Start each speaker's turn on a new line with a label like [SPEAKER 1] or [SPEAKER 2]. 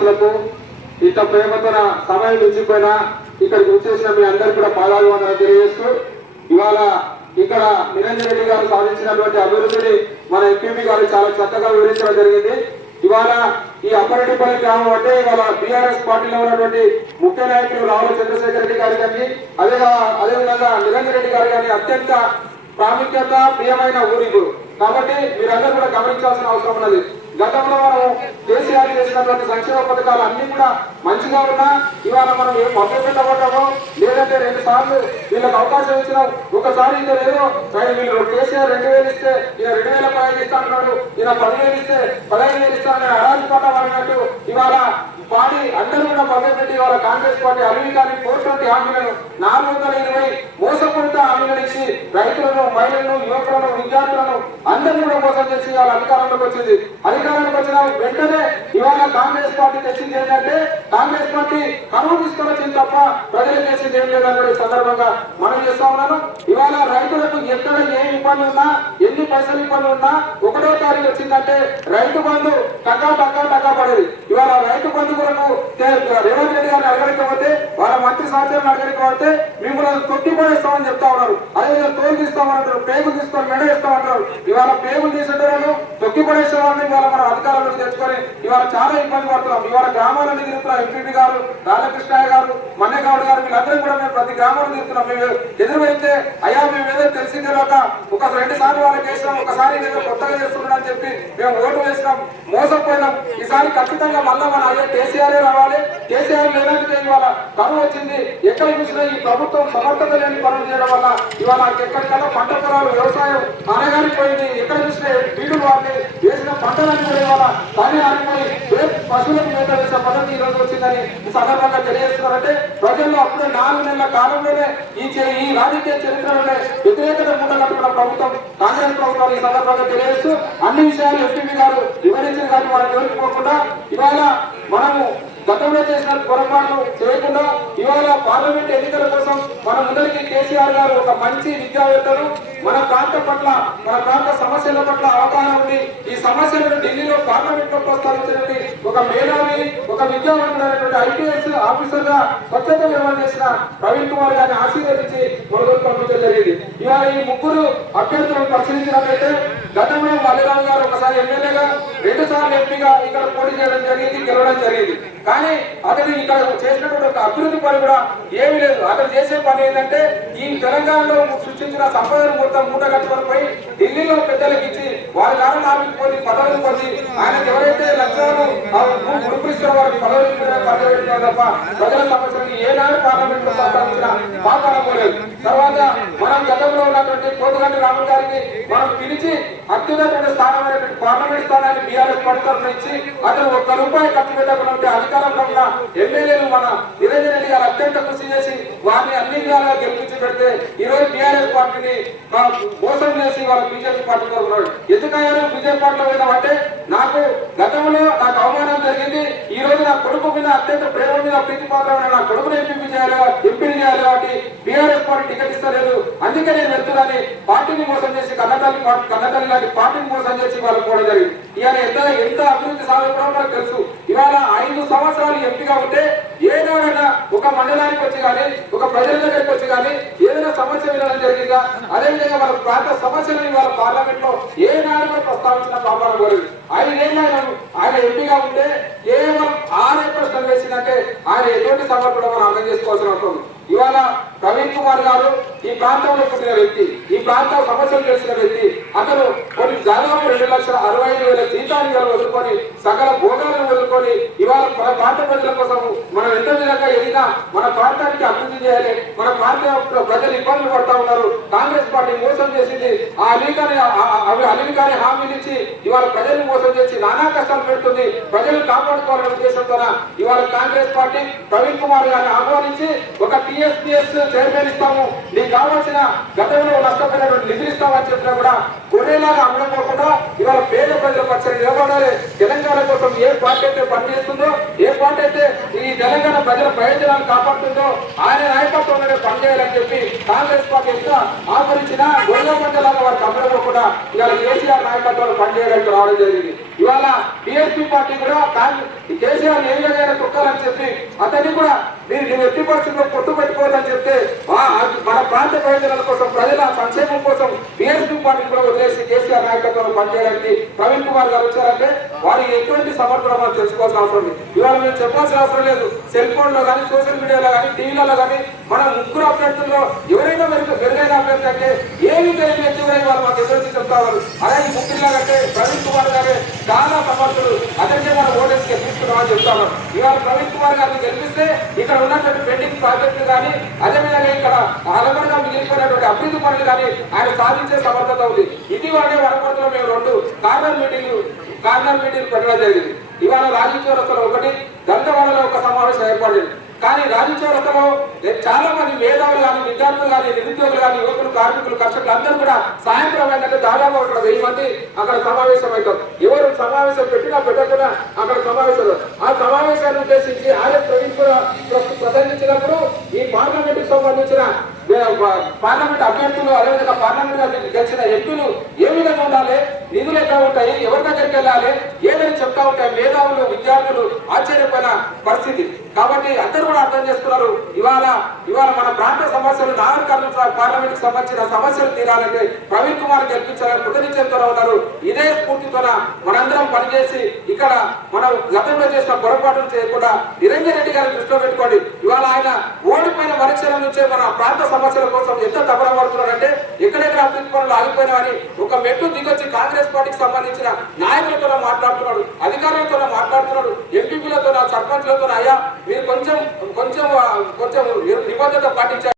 [SPEAKER 1] విశ్వాసులకు ఇంత ప్రేమతో నా సమయం మించిపోయినా ఇక్కడికి వచ్చేసిన మీ అందరికి కూడా పాదాభివందన తెలియజేస్తూ ఇవాళ ఇక్కడ నిరంజన్ రెడ్డి గారు సాధించినటువంటి అభివృద్ధిని మన ఎంపీపీ గారు చాలా చక్కగా వివరించడం జరిగింది. ఇవాళ ఈ అప్పరెడ్డిపల్లి గ్రామం అంటే ఇవాళ బీఆర్ఎస్ పార్టీలో ఉన్నటువంటి ముఖ్య నాయకులు రావుల చంద్రశేఖర్ రెడ్డి గారు కానీ అదే అదేవిధంగా నిరంజన్ రెడ్డి గారు కానీ అత్యంత ప్రాముఖ్యత ప్రియమైన ఊరిలు కాబట్టి మీరందరూ కూడా గమనించాల్సిన అవసరం ఉన్నది. గతంలో మనం కేసీఆర్ చేసినటువంటి సంక్షేమ పథకాలు అన్ని కూడా మంచిగా ఉన్నా ఇవాళ మనం ఏం మొదలు పెట్టబడ్డామో లేదంటే రెండు సార్లు వీళ్ళకి అవకాశం ఇచ్చినాం. ఒకసారి ఇంకా లేదో. కానీ వీళ్ళు కేసీఆర్ రెండు వేలు ఇస్తే ఈయన రెండు వేల పదహైదు ఇస్తా అంటున్నాడు ఈయన పదివేలు ఇస్తే పదహైదు వేలు ఇస్తా అనే అరాజు అన్నట్టు ఇవాళ పాడి అందరూ కూడా పక్కన వాళ్ళ కాంగ్రెస్ పార్టీ అమెరికాని ఫోర్ ట్వంటీ హామీలను నాలుగు వందల ఇరవై మోసపూరిత హామీలను ఇచ్చి రైతులను మహిళలను యువకులను విద్యార్థులను అందరినీ కూడా మోసం చేసి వాళ్ళ అధికారంలోకి వచ్చింది. అధికారంలోకి వచ్చిన వెంటనే ఇవాళ కాంగ్రెస్ పార్టీ తెచ్చింది ఏంటంటే కాంగ్రెస్ పార్టీ కరువు తీసుకొని వచ్చింది తప్ప ప్రజలు చేసింది ఏం లేదన్న సందర్భంగా మనం చేస్తా ఉన్నాను ఇవాళ రైతులకు ఎక్కడ ఏ ఇబ్బంది ఉన్నా ఎన్ని పైసలు ఇబ్బంది ఉన్నా ఒకటో తారీఖు వచ్చిందంటే రైతు బంధు టకా టకా టకా పడేది. ఇవాళ రైతు బంధు కొరకు రేవంత్ రెడ్డి గారిని అడగడానికి వాళ్ళ మంత్రి సహచరులు అడగడానికి మిమ్మల్ని తొక్కి పడేస్తామని చెప్తా ఉన్నారు. అదేవిధంగా తోలు తీస్తామంటారు పేగులు తీసుకొని మెడ ఇస్తామంటారు ఇవాళ పేగులు తీసేటారు తొక్కి పడేసేవాళ్ళని ఇవాళ మనం అధికారంలోకి తెచ్చుకొని ఇవాళ చాలా ఇబ్బంది పడుతున్నాం. ఇవాళ గ్రామాలన్నీ తిరుగుతున్నాం ఎంపీపీ గారు రాధాకృష్ణయ్య గారు మన్నెగౌడ్ గారు వీళ్ళందరూ కూడా మేము ప్రతి గ్రామంలో తిరుగుతున్నాం. మేము ఎదురు వెళ్తే అయ్యా మేము ఏదో తెలిసిన తర్వాత ఒక రెండు సార్లు వాళ్ళకి వేసినాం ఒకసారి ఏదో కొత్తగా చేస్తున్నాడు అని చెప్పి మేము ఓటు వేసినాం మోసపోయినాం. ఈసారి ఖచ్చితంగా మళ్ళా మన అయ్యే కేసీఆర్ రావాలి? కేసీఆర్ లేదంటే ఇవాళ కరువు వచ్చింది. ఎక్కడ చూసినా ఈ ప్రభుత్వం సమర్థత లేని పనులు చేయడం వల్ల ఇవాళ ఎక్కడికైనా పంట పొలాలు వ్యవసాయం అనగానే పోయింది ఎక్కడ చూసినా వీడు వాడిని వేసిన పంటలన్నీ కూడా ఇవాళ ఆగిపోయి పశువులకు మేత పద్ధతి వచ్చిందని సందర్భంగా తెలియజేస్తున్నారంటే ప్రజల్లో అప్పుడే నాలుగు నెలల కాలంలోనే ఈ ఈ రాజకీయ చరిత్రలోనే వ్యతిరేకత కూడా ప్రభుత్వం కాంగ్రెస్ ప్రభుత్వం ఈ సందర్భంగా తెలియజేస్తూ అన్ని విషయాలు ఎస్పీ గారు వివరించిన కానీ మనం జోలిపోకుండా ఇవాళ మనము గతంలో చేసిన పొరపాట్లు చేయకుండా ఇవాళ పార్లమెంట్ ఎన్నికల కోసం మన ముందరికి కేసీఆర్ గారు ఒక మంచి విద్యావేత్తలు మన ప్రాంత పట్ల మన ప్రాంత సమస్యల పట్ల అవగాహన ఉంది ఈ సమస్యలను ఢిల్లీలో పార్లమెంట్లో ప్రస్తావించినటువంటి ఒక మేధావి ఒక విద్యావంతుడైనటువంటి ఐపీఎస్ ఆఫీసర్గా స్వచ్ఛత వ్యవహారం చేసిన ప్రవీణ్ కుమార్ గారిని ఆశీర్వదించి కొనుగోలు పంపించడం జరిగింది. ఇవాళ ఈ ముగ్గురు అభ్యర్థులను పరిశీలించినట్లయితే గతంలో మల్లిరావు గారు ఒకసారి ఎమ్మెల్యేగా రెండు సార్లు ఎంపీగా ఇక్కడ పోటీ చేయడం జరిగింది గెలవడం జరిగింది. కానీ అతను ఇక్కడ చేసినటువంటి ఒక అభివృద్ధి పని కూడా ఏమీ లేదు. అతను చేసే పని ఏంటంటే ఈ తెలంగాణలో సృష్టించిన సంపదను మొత్తం మూట కట్టుకొని పోయి ఢిల్లీలో పెద్దలకు ఇచ్చి వారి కారణం ఆమెకు పోయి పదవులు పొంది ఆయనకు ఎవరైతే లక్షలను గురిపిస్తున్న వారికి పదవులు పదవి తప్ప ప్రజల సమస్యలను ఏనాడు పార్లమెంట్లో ప్రస్తావించిన పాపాల తర్వాత మనం గతంలో ఉన్నటువంటి కోతగంటి రాములు గారికి మనం పిలిచి అత్యున్నతమైన స్థానమైనటువంటి పార్లమెంట్ స్థానాన్ని బీఆర్ఎస్ పడతారు ఇచ్చి అతను ఒక్క రూపాయి ఖర్చు పెట్టకుండా ఉంటే అధికారంలో ఉన్న ఎమ్మెల్యేలు మన నిరంజన్ రెడ్డి గారు అత్యంత కృషి చేసి వారిని అన్ని విధాలుగా గెలిపించి పెడితే ఈ రోజు బీఆర్ఎస్ పార్టీని మోసం చేసి వాళ్ళు బీజేపీ పార్టీలో ఉన్నాడు. ఎందుకయ్యారు? బీజేపీ పార్టీలో పోయినామంటే నాకు గతంలో నాకు అవమానం జరిగింది. ఈ రోజు నా కొడుకు మీద అత్యంత ప్రేమ మీద ప్రీతి పాత్ర నా కొడుకుని ఎంపీ చేయాలి బీఆర్ఎస్ పార్టీ టికెట్ ఇస్తలేదు. అందుకే నేను వెళ్తున్నాను. పార్టీని మోసం చేసి కన్నతల్లి కన్నతల్లి లాంటి పార్టీని మోసం చేసి వాళ్ళు కూడా జరిగింది. ఇవాళ ఎంత ఎంత అభివృద్ధి సాధించడం మనకు తెలుసు. ఇవాళ ఐదు సంవత్సరాలు ఎంపీగా ఉంటే ఏనాడైనా ఒక మండలానికి వచ్చి కానీ ఒక ప్రజల దగ్గరికి వచ్చి కానీ ఏదైనా సమస్య వినడం జరిగిందా? అదేవిధంగా వాళ్ళ ప్రాంత సమస్యలని వాళ్ళ పార్లమెంట్లో ఏనాడు కూడా ప్రస్తావించిన పాపాల ఆయన ఐదేళ్ళు ఆయన ఆయన ఎంపీగా ఉంటే కేవలం ఆరే ప్రశ్నలు వేసిందంటే ఆయన ఎటువంటి సభలు కూడా మనం అర్థం చేసుకోవాల్సిన అవసరం ఇవాళ ప్రవీణ్ కుమార్ గారు ఈ ప్రాంతంలో పుట్టిన వ్యక్తి ఈ ప్రాంత సమస్యలు తెలిసిన వ్యక్తి. అతను కొన్ని దాదాపు రెండు లక్షల అరవై ఐదు వేల జీతాన్ని గారు వదులుకొని సకల భోగాలను వదులుకొని ఇవాళ మన ప్రాంత ప్రజల కోసం మనం ఎంత విధంగా ఎదిగినా మన ప్రాంతానికి అభివృద్ధి చేయాలి మన ప్రాంత ప్రజలు ఇబ్బందులు పడతా ఉన్నారు. కాంగ్రెస్ పార్టీ మోసం చేసింది. ఆ అలీకాని అవి అలీకాని హామీలు ఇచ్చి ఇవాళ ప్రజల్ని మోసం చేసి నానా కష్టాలు పెడుతుంది. ప్రజలు కాపాడుకోవాలనే ఉద్దేశంతో ఇవాళ కాంగ్రెస్ పార్టీ ప్రవీణ్ కుమార్ గారిని ఆహ్వానించి ఒక టీఎస్పీఎస్ చైర్మన్ ఇస్తాము. నీకు కావాల్సిన గతంలో నష్టపోయినటువంటి నిధులు ఇస్తామని చెప్పినా కూడా గొర్రెలాగా అమ్మకపోకుండా ఇవాళ పేద ప్రజల పక్షాన్ని నిలబడాలి. తెలంగాణ కోసం ఏ పార్టీ అయితే పనిచేస్తుందో ఏ పార్టీ అయితే ఈ తెలంగాణ ప్రజల ప్రయోజనాలు కాపాడుతుందో ఆయన నాయకత్వంలోనే పనిచేయాలని చెప్పి కాంగ్రెస్ పార్టీ ఎంత ఆహ్వానించినా గొర్రెల పంటలాగా వారికి అమ్మకపోకుండా కూడా ఇవాళ కేసీఆర్ నాయకత్వంలో పనిచేయడానికి రావడం జరిగింది. ఇవాళ టీఎస్పీ పార్టీ కూడా కాంగ్రెస్ కేసీఆర్ ఏ విధంగా తొక్కాలని చెప్పి అతన్ని కూడా నేను నువ్వు ఎట్టి పరిస్థితుల్లో పొట్టు పెట్టుకోవాలని చెప్తే మన ప్రాంత ప్రయోజనాల కోసం ప్రజల సంక్షేమం కోసం టీఎస్పీ పార్టీ కూడా వదిలేసి కేసీఆర్ నాయకత్వంలో పనిచేయడానికి ప్రవీణ్ కుమార్ గారు వచ్చారంటే వారు ఎటువంటి సమర్థన మనం తెలుసుకోవాల్సిన అవసరం లేదు. ఇవాళ మేము చెప్పాల్సిన అవసరం లేదు. సెల్ ఫోన్లో కానీ సోషల్ మీడియాలో కానీ టీవీలలో కానీ మన ముగ్గురు అభ్యర్థుల్లో ఎవరైనా మెరుగు మెరుగైన అభ్యర్థి అంటే ఏమి తెలియని వ్యక్తి కూడా వాళ్ళు మాకు ఎదురు చెప్తారు అలా ఈ ముగ్గురు అంటే ప్రవీణ్ కుమార్ గారే చాలా సమర్థుడు అతనికి మనం ఓటర్స్ గెలిపిస్తున్నామని చెప్తాను ఇవాళ ప్రవీణ్ కుమార్ గారిని గెలిపిస్తే ఇక్కడ ఉన్నటువంటి పెండింగ్ ప్రాజెక్టులు కానీ అదేవిధంగా ఇక్కడ అలవరగా మిగిలిపోయినటువంటి అభివృద్ధి పనులు కానీ ఆయన సాధించే సమర్థత ఉంది. ఇటీవలనే వనపర్తిలో మేము రెండు కార్నర్ మీటింగ్లు కార్నర్ మీటింగ్ పెట్టడం జరిగింది. ఇవాళ రాజకీయ ఒకటి దంతవాడలో ఒక సమావేశం ఏర్పడింది కానీ రాజు చాలా మంది మేధావులు కానీ విద్యార్థులు కానీ నిరుద్యోగులు కానీ యువకులు కార్మికులు కర్షకులు అందరూ కూడా సాయంత్రం ఏంటంటే దాదాపు అక్కడ వెయ్యి మంది అక్కడ సమావేశం అవుతారు ఎవరు సమావేశం పెట్టినా పెట్టకుండా అక్కడ సమావేశం ఆ సమావేశాన్ని ఉద్దేశించి ఆర్ఎస్ ప్రవీణ్ కూడా ప్రసంగించినప్పుడు ఈ పార్లమెంట్ సంబంధించిన పార్లమెంట్ అభ్యర్థులు అదేవిధంగా పార్లమెంట్ గెలిచిన ఎంపీలు ఏ విధంగా ఉండాలి? నిధులు ఎక్కడ ఉంటాయి? ఎవరి దగ్గరికి వెళ్ళాలి? ఏదని చెప్తా ఉంటాయి మేధావులు విద్యార్థులు ఆశ్చర్యపోయిన పరిస్థితి. కాబట్టి అందరూ కూడా అర్థం చేసుకున్నారు ఇవాళ ఇవాళ మన ప్రాంత సమస్యలు నాగర్ కర్నూలు పార్లమెంట్కి సంబంధించిన సమస్యలు తీరాలంటే ప్రవీణ్ కుమార్ గెలిపించాలని కృతనిశ్చయంతో ఉన్నారు. ఇదే స్ఫూర్తితోన మనందరం పనిచేసి ఇక్కడ మనం గతంలో చేసిన పొరపాటును చేయకుండా నిరంజన్ రెడ్డి గారిని దృష్టిలో పెట్టుకోండి. ఇవాళ ఆయన ఓడిపోయిన పరిచయం నుంచే మన ప్రాంత సమస్యల కోసం ఎంత తపన పడుతున్నారంటే ఇక్కడ అభివృద్ధి పనులు ఆగిపోయినామని ఒక మెట్టు దిగొచ్చి కాంగ్రెస్ పార్టీకి సంబంధించిన నాయకులతో మాట్లాడుతున్నాడు అధికారులతో మాట్లాడుతున్నాడు ఎంపీలతో సర్పంచ్లతో అయ్యా మీరు కొంచెం కొంచెం కొంచెం నిబద్ధత పాటించారు